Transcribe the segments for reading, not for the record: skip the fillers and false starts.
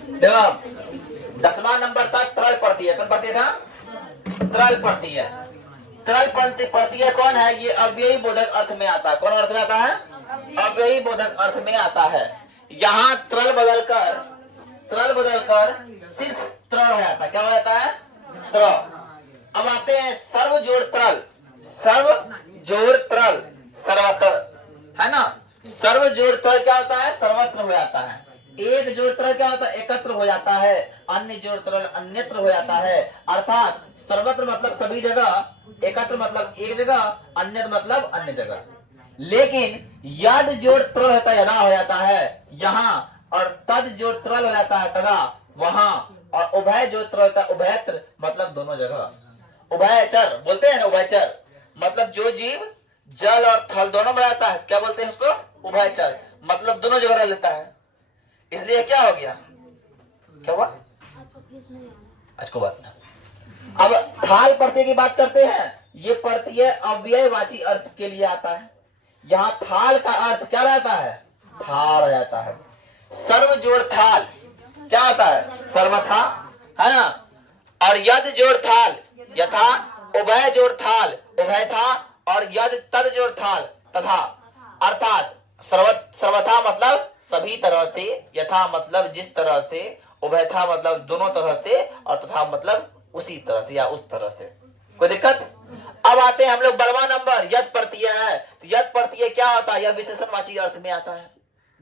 देखो 10वां नंबर था तरल प्रत्यय। कौन प्रत्यय था? तरल प्रत्यय। तरल प्रत्यय कौन है? ये अव्ययी बोधक अर्थ में आता है। कौन अर्थ में आता है? अव्ययी बोधक अर्थ में आता है। यहाँ तरल बदलकर सिर्फ त्र हो जाता है। क्या हो जाता है? त्र। अब आते हैं सर्व जोड़ तरल। सर्व जोड़ तरल सर्वत्र, है ना। सर्व जोड़ तरल क्या होता है? सर्वत्र हो जाता है। एक जोड़ तरल क्या होता है? एकत्र हो जाता है। अन्य जोड़ तरल अन्यत्र हो जाता है। अर्थात सर्वत्र मतलब सभी जगह, एकत्र मतलब एक जगह, अन्यत्र मतलब अन्य जगह। लेकिन यद जोड़ तरल होता है यदा हो जाता है यहाँ, और तद जोड़ तरल हो जाता है तदा वहां, और उभय जोड़ तरल होता है उभयत्र मतलब दोनों जगह। उभयचर बोलते हैं ना, उभयचर मतलब जो जीव जल और थल दोनों में रहता है क्या बोलते हैं उसको? उभयचर मतलब दोनों जगह रह लेता है। इसलिए क्या हो गया? क्या हुआ? अच्छी बात ना। अब थाल प्रत्यय की बात करते हैं। ये प्रत्यय अव्ययवाची अर्थ के लिए आता है। यहाँ थाल का अर्थ क्या रहता है? थाल हो जाता है। सर्व जोड़ थाल क्या आता है? सर्वथा, है ना। और यद जोड़ थाल यथा, उभय जोड़ थाल उभय था, और यद तद जोड़ थाल तथा। अर्थात सर्वथा मतलब सभी तरह से, यथा मतलब जिस तरह से, उभय था मतलब दोनों तरह से, और तथा मतलब उसी तरह से या उस तरह से। कोई दिक्कत? अब आते हैं हम लोग 12वां नंबर, यद प्रत्यय है। तो यद प्रत्यय क्या होता है? यह विशेषणवाची अर्थ में आता है,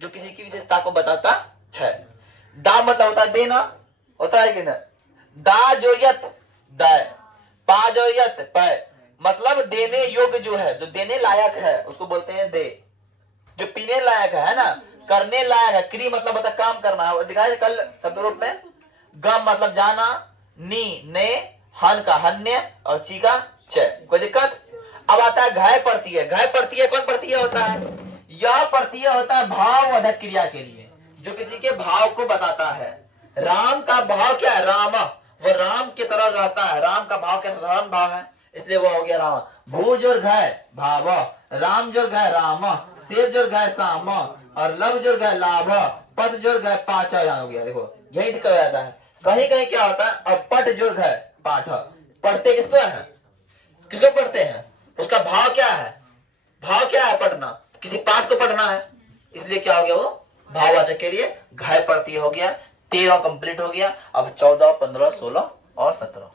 जो किसी की विशेषता को बताता है। दा मतलब होता है देना, होता है कि ना। दा जो यत दय, पा जो यत पय मतलब देने योग्य जो है, जो देने लायक है उसको बोलते हैं दे। जो पीने लायक है ना, करने लायक है। क्री मतलब होता है काम करना। दिखाया कल शब्द रूप में। गम मतलब जाना, नी ने, हन का हन्य, और ची का च। कोई दिक्कत? अब आता है घय प्रत्यय। घय प्रत्यय कौन प्रत्यय होता है? यह प्रत्यय होता है भाववाचक क्रिया के लिए, जो किसी के भाव को बताता है। राम का भाव क्या है? राम, वो राम की तरह रहता है। राम का भाव क्या? साधारण भाव है, इसलिए वो हो गया राम। भू जोर घय भाव, राम जोर घय राम, सेव जोर घय साम, और लव जोर घय लाभ, पद जोर घय पाचा। यहाँ हो गया। देखो यही दिक्कत हो जाता है। कहीं कहीं क्या होता है? अब पट जोर घय पाठ। पढ़ते किसको है? किसको पढ़ते हैं? उसका भाव क्या है? भाव क्या है? पढ़ना, किसी पाठ को पढ़ना है। इसलिए क्या हो गया? वो भाववाचक के लिए घय प्रत्यय हो गया। 13 कंप्लीट हो गया। अब 14, 15, 16 और 17।